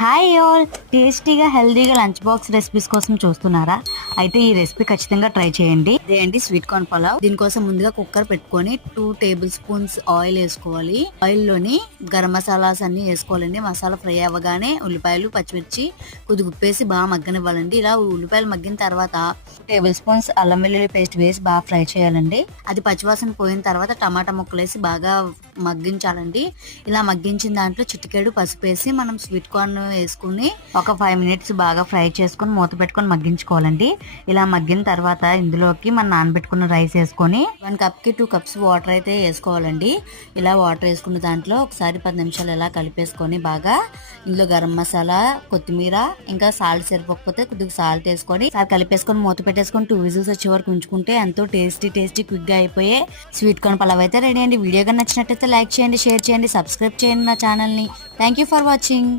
Hi all, టేస్టీగా హెల్దీగా lunch box recipes కోసం చూస్తున్నారా? అయితే ఈ రెసిపీ ఖచ్చితంగా ట్రై చేయండి. ఇదేంటి స్వీట్ కార్న్ పలావ్. దీనికోసం ముందుగా కుక్కర్ పెట్టుకొని 2 టేబుల్ స్పూన్స్ ఆయిల్ వేసుకోవాలి. ఆయిల్ లోని గరం మసాలాస్ అన్ని వేసుకోవాలండి. మసాలా ఫ్రై అవ్వగానే ఉల్లిపాయలు, పచ్చిమిర్చి కొద్దిగా ఉప్పేసి బాగా మగ్గనివ్వాలండి. ఇలా ఉల్లిపాయలు మగ్గిన తర్వాత 2 టేబుల్ స్పూన్స్ అల్లం వెల్లుల్లి పేస్ట్ వేసి బాగా ఫ్రై చేయాలండి. అది పచ్చివాసన పోయిన తర్వాత టమాటా ముక్కలు వేసి బాగా మగ్గించాలండి. ఇలా మగ్గించిన దాంట్లో చిటికెడు పసుపు వేసి మనం స్వీట్ కార్న్ వేసుకుని ఒక 5 మినిట్స్ బాగా ఫ్రై చేసుకుని మూత పెట్టుకొని మగ్గించుకోవాలండి. ఇలా మగ్గిన తర్వాత ఇందులోకి మనం నానబెట్టుకున్న రైస్ వేసుకొని 1 కప్కి 2 కప్స్ వాటర్ అయితే వేసుకోవాలండి. ఇలా వాటర్ వేసుకున్న దాంట్లో ఒకసారి 10 నిమిషాలు ఇలా కలిపేసుకొని బాగా ఇందులో గరం మసాలా, కొత్తిమీర, ఇంకా సాల్ట్ సరిపోకపోతే కొద్దిగా సాల్ట్ వేసుకొని కలిపేసుకొని మూత పెట్టేసుకొని 2 విజిల్స్ వచ్చే వరకు ఉంచుకుంటే ఎంతో టేస్టీ క్విక్ గా అయిపోయే స్వీట్ కార్న్ పలావ్ అయితే రెడీ అండి. వీడియో కానీ నచ్చినట్టయితే లైక్ చేయండి, షేర్ చేయండి, సబ్స్క్రైబ్ చేయండి నా ఛానల్ని. Thank you for watching.